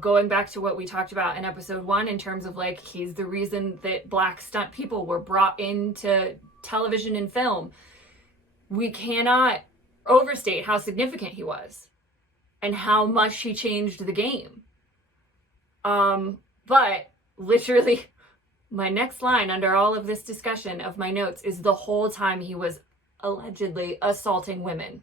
going back to what we talked about in episode 1 in terms of like, he's the reason that black stunt people were brought into television and film. We cannot overstate how significant he was and how much he changed the game. But literally, my next line under all of this discussion of my notes is the whole time he was allegedly assaulting women.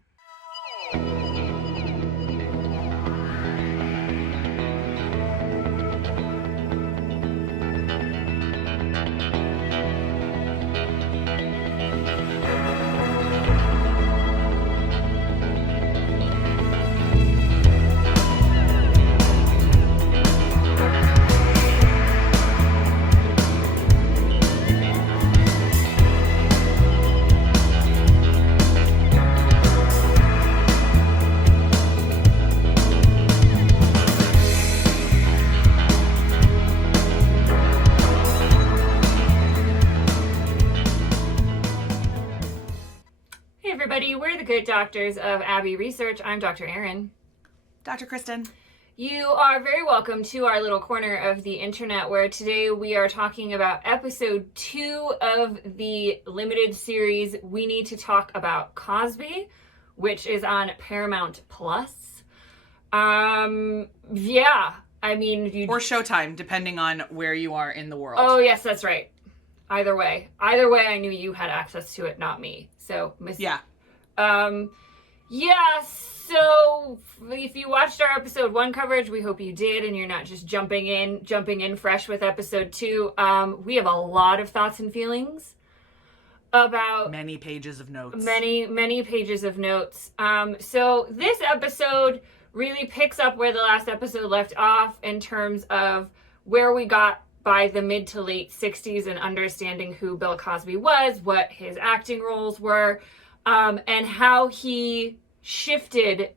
We're the good doctors of Abbey Research. I'm Dr. Erin. Dr. Kristen. You are very welcome to our little corner of the internet, where today we are talking about episode 2 of the limited series We Need to Talk About Cosby, which is on Paramount Plus. Or Showtime, depending on where you are in the world. Oh, yes, that's right. Either way, I knew you had access to it, not me. So, so if you watched our episode 1 coverage, we hope you did, and you're not just jumping in fresh with episode 2. We have a lot of thoughts and feelings about many pages of notes. Many pages of notes. So this episode really picks up where the last episode left off in terms of where we got by the mid to late 60s and understanding who Bill Cosby was, what his acting roles were, and how he shifted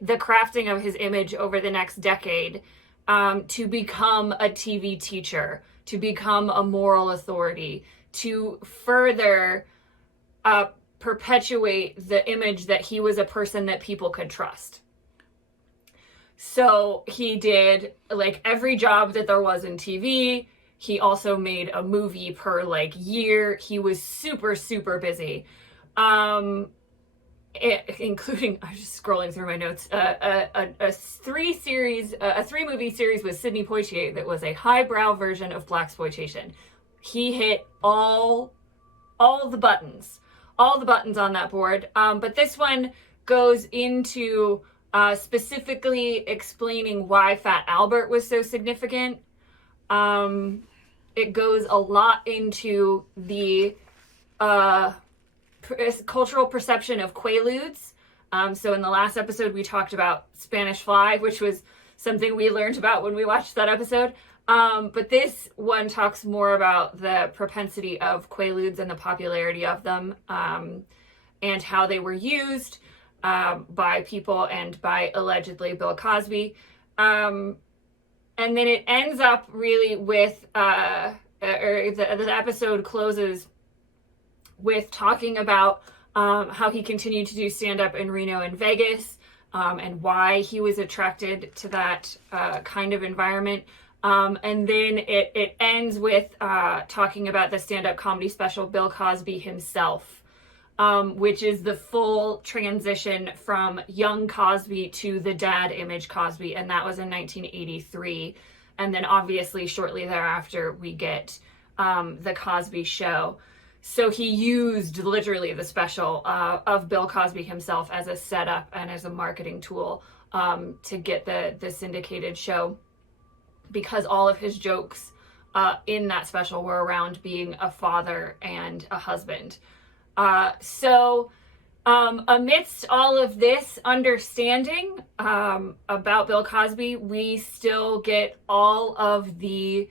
the crafting of his image over the next decade to become a TV teacher, to become a moral authority, to further perpetuate the image that he was a person that people could trust. So he did like every job that there was in TV. He also made a movie per year. He was super, super busy. Including, I was just scrolling through my notes, a 3-movie series with Sidney Poitier that was a highbrow version of blaxploitation. He hit all the buttons on that board. But this one goes into specifically explaining why Fat Albert was so significant. It goes a lot into the cultural perception of Quaaludes. So in the last episode, we talked about Spanish Fly, which was something we learned about when we watched that episode. But this one talks more about the propensity of Quaaludes and the popularity of them, and how they were used by people and by allegedly Bill Cosby. And then it ends up really with, the episode closes with talking about how he continued to do stand-up in Reno and Vegas, and why he was attracted to that kind of environment. And then it ends with talking about the stand-up comedy special Bill Cosby himself, which is the full transition from young Cosby to the dad image Cosby, and that was in 1983. And then obviously shortly thereafter we get the Cosby Show. So he used literally the special of Bill Cosby himself as a setup and as a marketing tool to get the syndicated show, because all of his jokes in that special were around being a father and a husband. So amidst all of this understanding about Bill Cosby, we still get all of the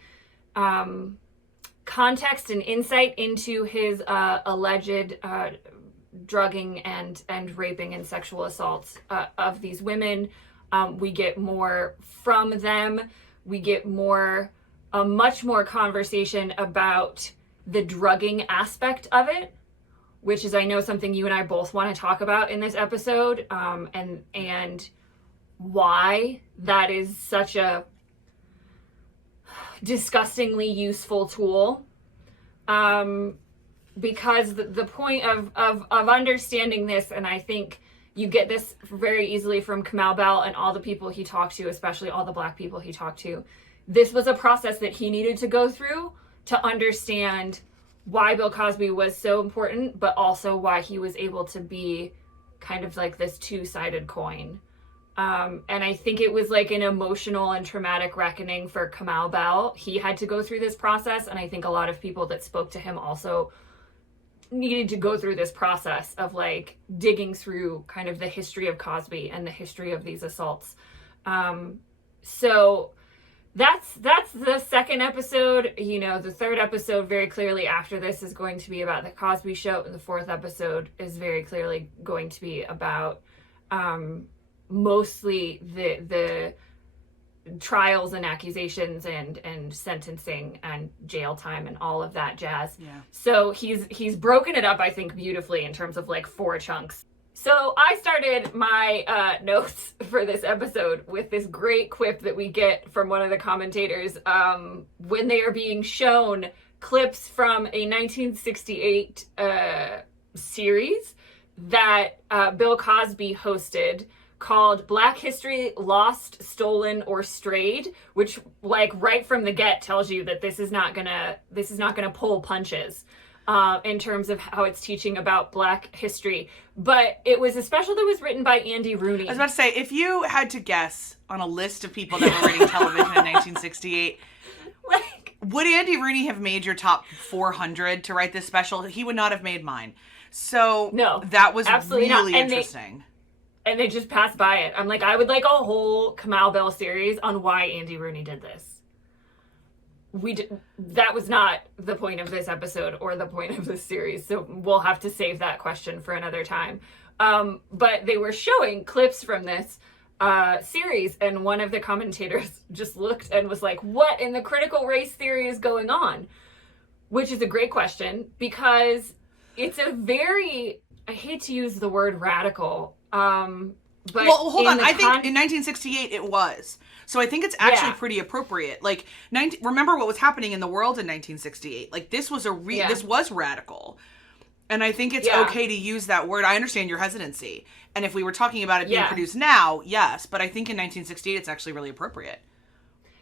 context and insight into his alleged drugging and raping and sexual assaults of these women. We get more from them. We get much more conversation about the drugging aspect of it, which is, I know, something you and I both want to talk about in this episode, and why that is such a disgustingly useful tool. Because the point of understanding this, and I think you get this very easily from Kamau Bell and all the people he talked to, especially all the Black people he talked to, this was a process that he needed to go through to understand why Bill Cosby was so important, but also why he was able to be kind of like this two-sided coin. And I think it was like an emotional and traumatic reckoning for Kamau Bell. He had to go through this process, and I think a lot of people that spoke to him also needed to go through this process of like digging through kind of the history of Cosby and the history of these assaults. So that's the second episode. You know, the third episode very clearly after this is going to be about the Cosby Show, and the fourth episode is very clearly going to be about mostly the trials and accusations and sentencing and jail time and all of that jazz. Yeah. So he's broken it up, I think, beautifully in terms of like 4 chunks. So I started my notes for this episode with this great quip that we get from one of the commentators when they are being shown clips from a 1968 series that Bill Cosby hosted called Black History Lost, Stolen, or Strayed, which like right from the get tells you that this is not gonna pull punches in terms of how it's teaching about Black history. But it was a special that was written by Andy Rooney. I was about to say, if you had to guess on a list of people that were writing television in 1968, like, would Andy Rooney have made your top 400 to write this special? He would not have made mine. So no, that was absolutely really not. interesting. And they just passed by it. I'm like, I would like a whole Kamau Bell series on why Andy Rooney did this. That was not the point of this episode or the point of this series, so we'll have to save that question for another time. But they were showing clips from this series, and one of the commentators just looked and was like, what in the critical race theory is going on? Which is a great question, because it's a very, I hate to use the word radical, but well, hold on. I think in 1968 it was. So I think it's actually pretty appropriate. Like, remember what was happening in the world in 1968. Like, this was this was radical. And I think it's okay to use that word. I understand your hesitancy. And if we were talking about it being produced now, yes. But I think in 1968 it's actually really appropriate.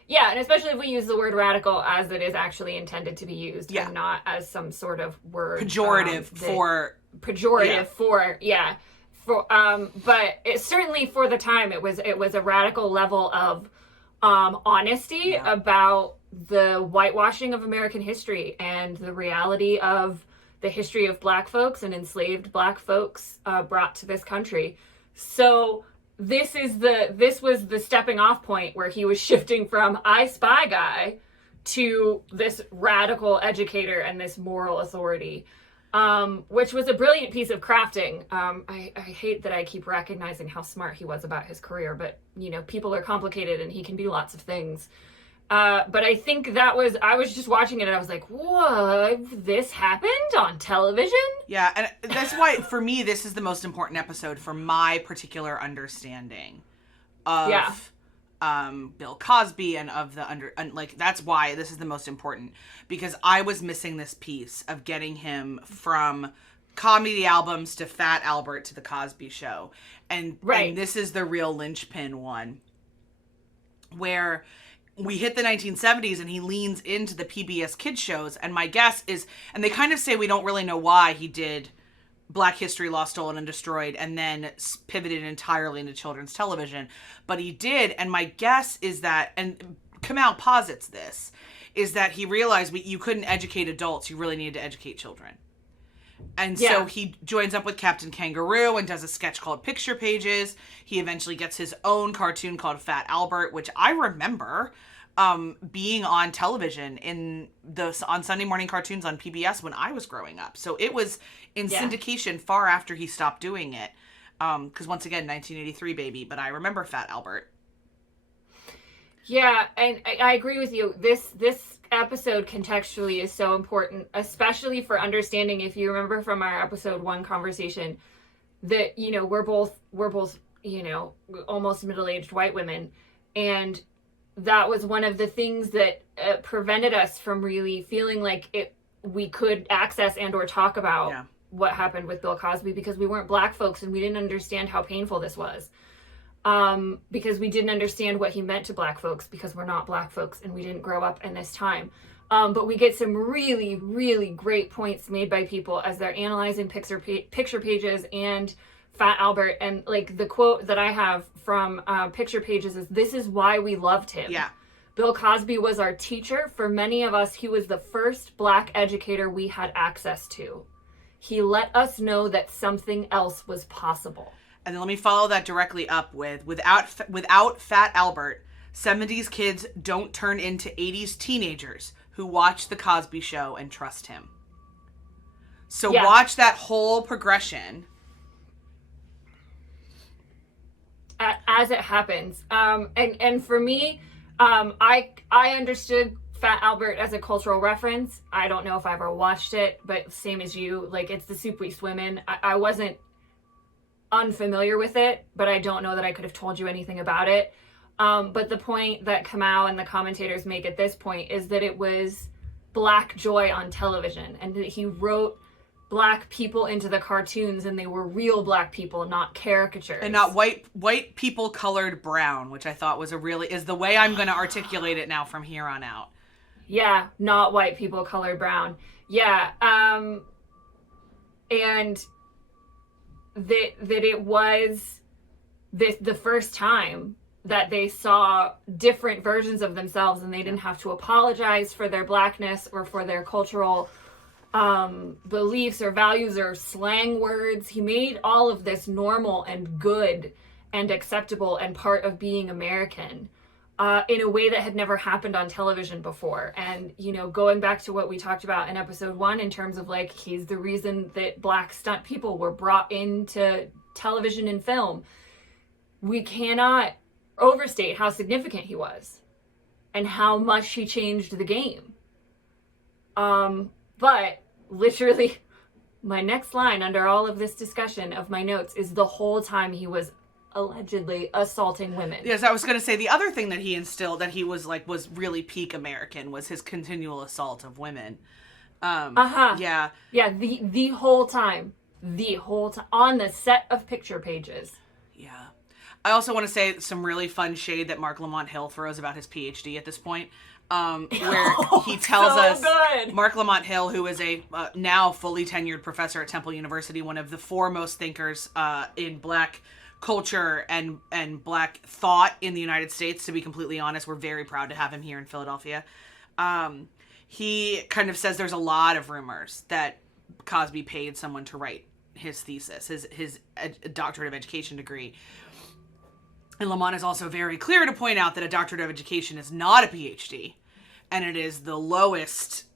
Yeah, and especially if we use the word radical as it is actually intended to be used, and not as some sort of word pejorative for but it certainly for the time it was a radical level of honesty about the whitewashing of American history and the reality of the history of Black folks and enslaved Black folks brought to this country. So this was the stepping off point where he was shifting from I Spy guy to this radical educator and this moral authority. Which was a brilliant piece of crafting. I hate that I keep recognizing how smart he was about his career, but, you know, people are complicated and he can be lots of things. But I think I was just watching it and I was like, whoa, this happened on television? Yeah, and that's why, for me, this is the most important episode for my particular understanding of Bill Cosby and of that's why this is the most important, because I was missing this piece of getting him from comedy albums to Fat Albert to the Cosby Show. And this is the real linchpin one where we hit the 1970s and he leans into the PBS kids shows. And my guess is, and they kind of say we don't really know why he did Black History Lost, Stolen, and Destroyed, and then pivoted entirely into children's television. But he did, and my guess is that, and Kamau posits this, is that he realized you couldn't educate adults, you really needed to educate children. And so he joins up with Captain Kangaroo and does a sketch called Picture Pages. He eventually gets his own cartoon called Fat Albert, which I remember being on television on Sunday morning cartoons on PBS when I was growing up. So it was in syndication far after he stopped doing it. Because once again, 1983, baby. But I remember Fat Albert. Yeah, and I agree with you. This episode contextually is so important, especially for understanding, if you remember from our episode 1 conversation, that, you know, we're both, you know, almost middle-aged white women. And that was one of the things that prevented us from really feeling like we could access and or talk about what happened with Bill Cosby, because we weren't Black folks and we didn't understand how painful this was. Because we didn't understand what he meant to Black folks, because we're not Black folks and we didn't grow up in this time. But we get some really, really great points made by people as they're analyzing picture pages and Fat Albert. And like the quote that I have from picture pages is, "This is why we loved him." Yeah. Bill Cosby was our teacher. For many of us, he was the first Black educator we had access to. He let us know that something else was possible. And then let me follow that directly up with, without Fat Albert, 70s kids don't turn into 80s teenagers who watch The Cosby Show and trust him. So watch that whole progression. As it happens. And for me, I understood Fat Albert as a cultural reference. I don't know if I ever watched it, but same as you, like, it's the soup we swim in. I wasn't unfamiliar with it, but I don't know that I could have told you anything about it. But the point that Kamau and the commentators make at this point is that it was Black joy on television, and that he wrote Black people into the cartoons, and they were real Black people, not caricatures. And not white people colored brown, which I thought was is the way I'm going to articulate it now from here on out. Yeah, not white people colored brown. Yeah, and that it was the first time that they saw different versions of themselves, and they didn't have to apologize for their Blackness or for their cultural beliefs or values or slang words. He made all of this normal and good and acceptable and part of being American in a way that had never happened on television before. And, you know, going back to what we talked about in episode 1 in terms of, like, he's the reason that Black stunt people were brought into television and film. We cannot overstate how significant he was and how much he changed the game. But literally my next line under all of this discussion of my notes is the whole time he was allegedly assaulting women. Yes, I was going to say the other thing that he instilled that he was really peak American was his continual assault of women. Yeah. Yeah, the whole time on the set of picture pages. Yeah. I also want to say some really fun shade that Mark Lamont Hill throws about his PhD at this point, where he tells us good. Mark Lamont Hill, who is a now fully tenured professor at Temple University, one of the foremost thinkers in Black culture and Black thought in the United States. To be completely honest, we're very proud to have him here in Philadelphia. He kind of says there's a lot of rumors that Cosby paid someone to write his thesis, his doctorate of education degree. And Lamont is also very clear to point out that a doctorate of education is not a PhD, and it is the lowest,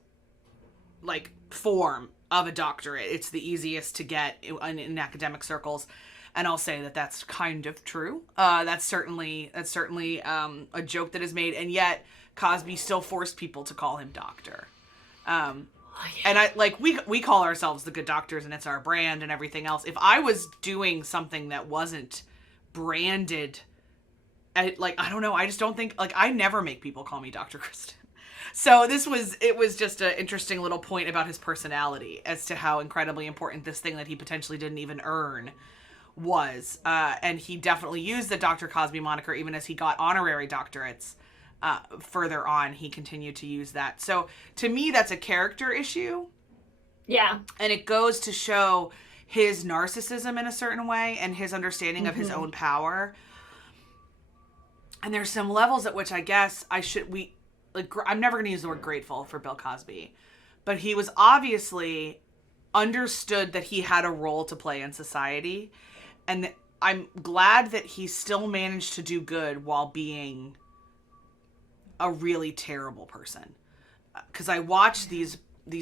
like, form of a doctorate. It's the easiest to get in academic circles, and I'll say that that's kind of true. That's certainly a joke that is made, and yet Cosby still forced people to call him doctor. And we call ourselves the Good Doctors, and it's our brand and everything else. If I was doing something that wasn't branded, I don't know, I just don't think, I never make people call me Dr. Kristen. So it was just an interesting little point about his personality as to how incredibly important this thing that he potentially didn't even earn was. And he definitely used the Dr. Cosby moniker even as he got honorary doctorates. Further on, he continued to use that. So to me, that's a character issue. Yeah. And it goes to show his narcissism in a certain way and his understanding of his own power. And there's some levels at which I guess I'm never going to use the word grateful for Bill Cosby, but he was obviously understood that he had a role to play in society. And I'm glad that he still managed to do good while being a really terrible person. Because I watched these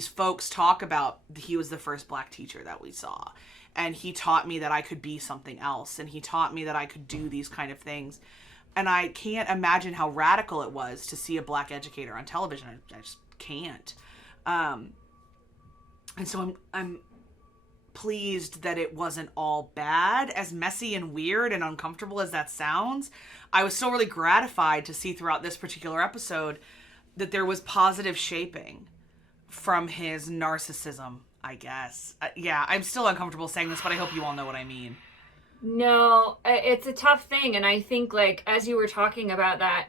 folks talk about he was the first Black teacher that we saw. And he taught me that I could be something else. And he taught me that I could do these kind of things. And I can't imagine how radical it was to see a Black educator on television. I just can't. And so I'm pleased that it wasn't all bad, as messy and weird and uncomfortable as that sounds. I was still really gratified to see throughout this particular episode that there was positive shaping from his narcissism, I guess. Yeah, I'm still uncomfortable saying this, but I hope you all know what I mean. No, it's a tough thing. And I think, like, as you were talking about that,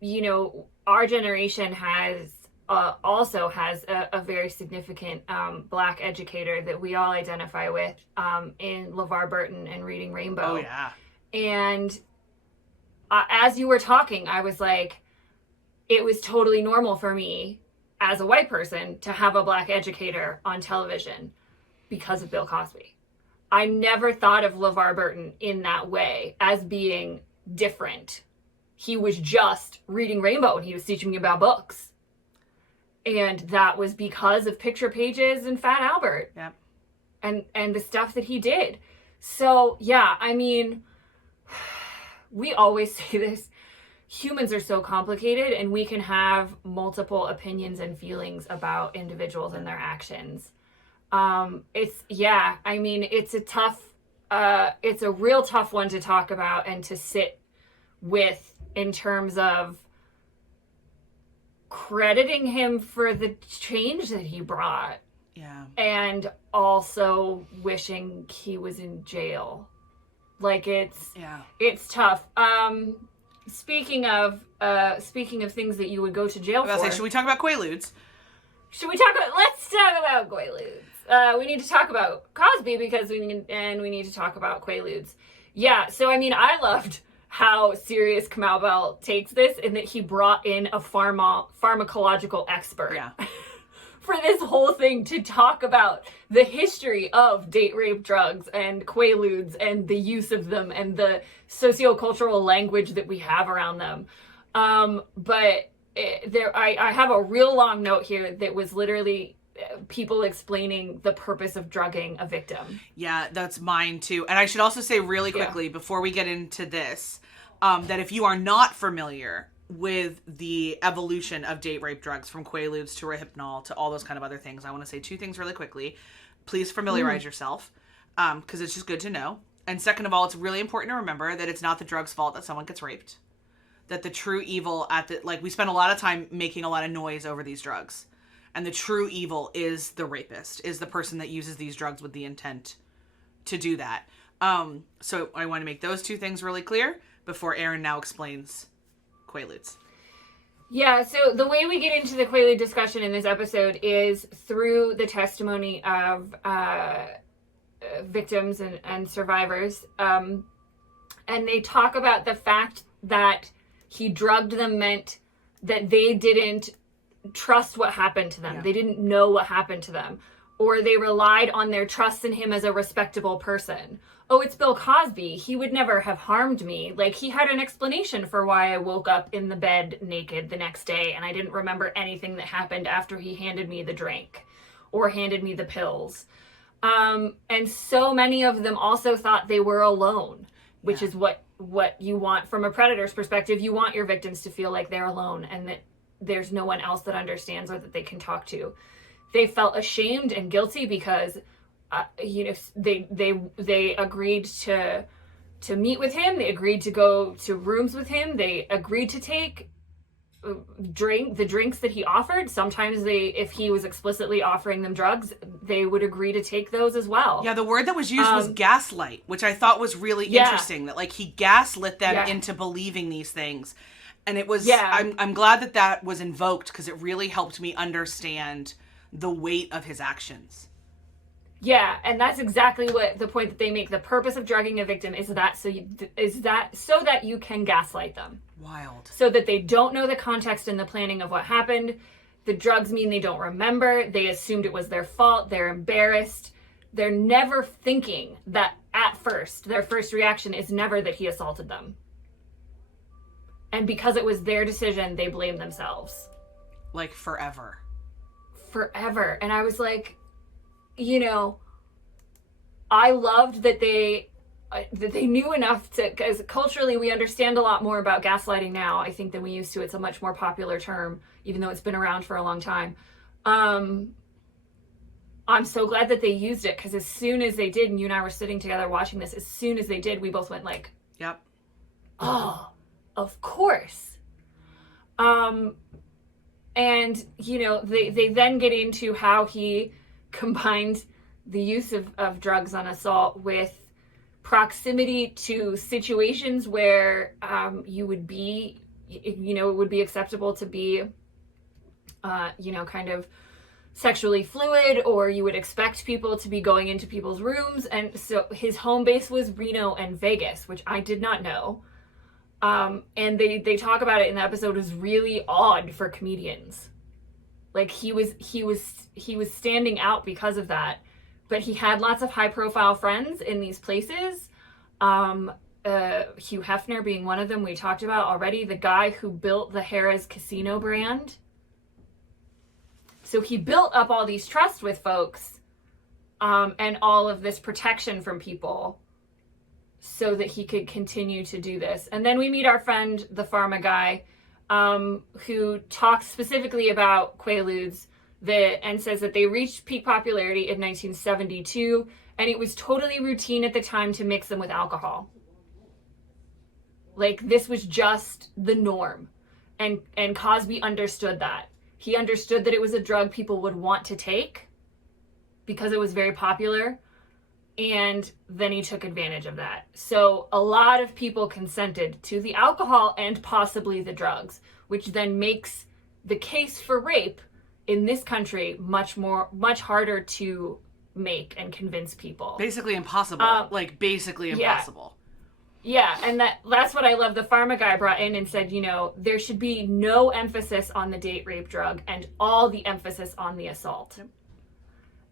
you know, our generation also has a very significant Black educator that we all identify with in LeVar Burton and Reading Rainbow. Oh, yeah. And as you were talking, I was like, it was totally normal for me as a white person to have a Black educator on television because of Bill Cosby. I never thought of LeVar Burton in that way as being different. He was just Reading Rainbow and he was teaching me about books. And that was because of Picture Pages and Fat Albert. Yep. And the stuff that he did. So, yeah, I mean, we always say this. Humans are so complicated and we can have multiple opinions and feelings about individuals and their actions. It's a real tough one to talk about and to sit with in terms of crediting him for the change that he brought. Yeah. And also wishing he was in jail. Like, it's tough. Speaking of things that you would go to jail for. Should we talk about Quaaludes? Let's talk about Quaaludes. We need to talk about Cosby because we need to talk about Quaaludes. Yeah, so I mean, I loved how serious Kamau Bell takes this and that he brought in a pharmacological expert for this whole thing to talk about the history of date rape drugs and Quaaludes and the use of them and the sociocultural language that we have around them. I have a real long note here that was literally people explaining the purpose of drugging a victim. Yeah, that's mine too. And I should also say really quickly before we get into this, that if you are not familiar with the evolution of date rape drugs from Quaaludes to Rohypnol to all those kind of other things, I want to say two things really quickly. Please familiarize yourself, because it's just good to know. And second of all, it's really important to remember that it's not the drug's fault that someone gets raped. That the true evil we spend a lot of time making a lot of noise over these drugs. And the true evil is the rapist, is the person that uses these drugs with the intent to do that. So I want to make those two things really clear before Erin now explains Quaaludes. Yeah, so the way we get into the Quaalude discussion in this episode is through the testimony of victims and survivors. And they talk about the fact that he drugged them meant that they didn't trust what happened to them. Yeah. They didn't know what happened to them. Or they relied on their trust in him as a respectable person. Oh, it's Bill Cosby. He would never have harmed me. Like, he had an explanation for why I woke up in the bed naked the next day and I didn't remember anything that happened after he handed me the drink or handed me the pills. And so many of them also thought they were alone, which is what you want from a predator's perspective. You want your victims to feel like they're alone and that there's no one else that understands or that they can talk to. They felt ashamed and guilty because, they agreed to meet with him. They agreed to go to rooms with him. They agreed to take the drinks that he offered. Sometimes if he was explicitly offering them drugs, they would agree to take those as well. Yeah, the word that was used was gaslight, which I thought was really interesting. That like he gaslit them into believing these things. And it was, I'm glad that was invoked because it really helped me understand the weight of his actions. Yeah, and that's exactly what the point that they make. The purpose of drugging a victim is so that you can gaslight them. Wild. So that they don't know the context and the planning of what happened. The drugs mean they don't remember. They assumed it was their fault. They're embarrassed. They're never thinking that at first, their first reaction is never that he assaulted them. And because it was their decision, they blame themselves. Like forever. Forever. And I was like, I loved that they knew enough to, because culturally we understand a lot more about gaslighting now, I think, than we used to. It's a much more popular term, even though it's been around for a long time. I I'm so glad that they used it, because as soon as they did, and you and I were sitting together watching this, as soon as they did, we both went like, yep. Oh, of course. And, they then get into how he combined the use of drugs on assault with proximity to situations where you would be, it would be acceptable to be, kind of sexually fluid, or you would expect people to be going into people's rooms. And so his home base was Reno and Vegas, which I did not know. And they talk about it in the episode. It was really odd for comedians. Like he was standing out because of that, but he had lots of high profile friends in these places. Hugh Hefner being one of them, we talked about already, the guy who built the Harrah's Casino brand. So he built up all these trust with folks, and all of this protection from people so that he could continue to do this. And then we meet our friend, the pharma guy, who talks specifically about Quaaludes and says that they reached peak popularity in 1972, and it was totally routine at the time to mix them with alcohol. Like, this was just the norm. And Cosby understood that. He understood that it was a drug people would want to take because it was very popular. And then he took advantage of that. So a lot of people consented to the alcohol and possibly the drugs, which then makes the case for rape in this country much harder to make and convince people. Basically impossible. Basically impossible. Yeah, and that's what I love. The pharma guy brought in and said, there should be no emphasis on the date rape drug and all the emphasis on the assault. Yep.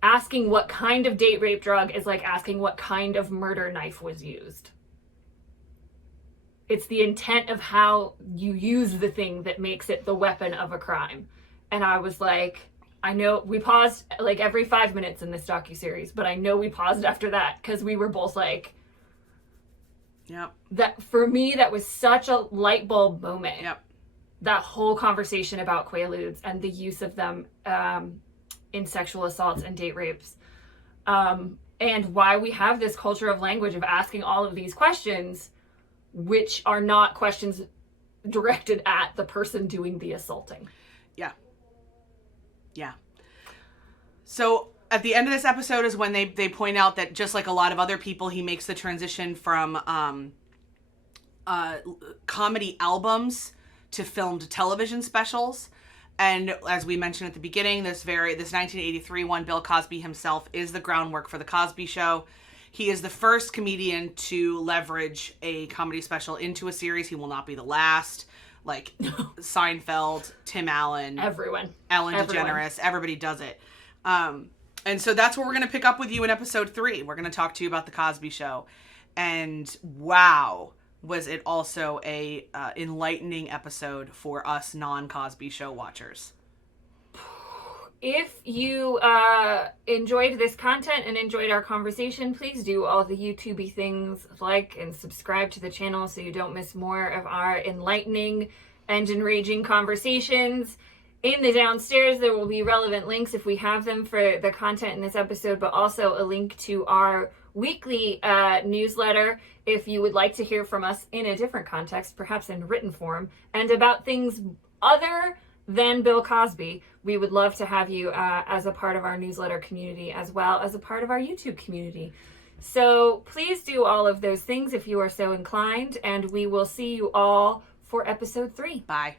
Asking what kind of date rape drug is like asking what kind of murder knife was used. It's the intent of how you use the thing that makes it the weapon of a crime. And I was like, I know we paused like every 5 minutes in this docuseries, but I know we paused after that because we were both like, yep. That for me, that was such a light bulb moment. Yep. That whole conversation about Quaaludes and the use of them in sexual assaults and date rapes. And why we have this culture of language of asking all of these questions, which are not questions directed at the person doing the assaulting. Yeah. Yeah. So at the end of this episode is when they point out that just like a lot of other people, he makes the transition from comedy albums to filmed television specials. And as we mentioned at the beginning, this 1983 one, Bill Cosby himself is the groundwork for The Cosby Show. He is the first comedian to leverage a comedy special into a series. He will not be the last. Like Seinfeld, Tim Allen, Ellen DeGeneres, everybody does it. And so that's where we're going to pick up with you in episode 3. We're going to talk to you about The Cosby Show. And wow, was it also a enlightening episode for us non-Cosby Show watchers. If you enjoyed this content and enjoyed our conversation, please do all the YouTube-y things, like and subscribe to the channel so you don't miss more of our enlightening and enraging conversations. In the downstairs, there will be relevant links if we have them for the content in this episode, but also a link to our weekly newsletter if you would like to hear from us in a different context, perhaps in written form, and about things other than Bill Cosby. We would love to have you as a part of our newsletter community as well as a part of our YouTube community. So please do all of those things if you are so inclined, and we will see you all for episode 3. Bye.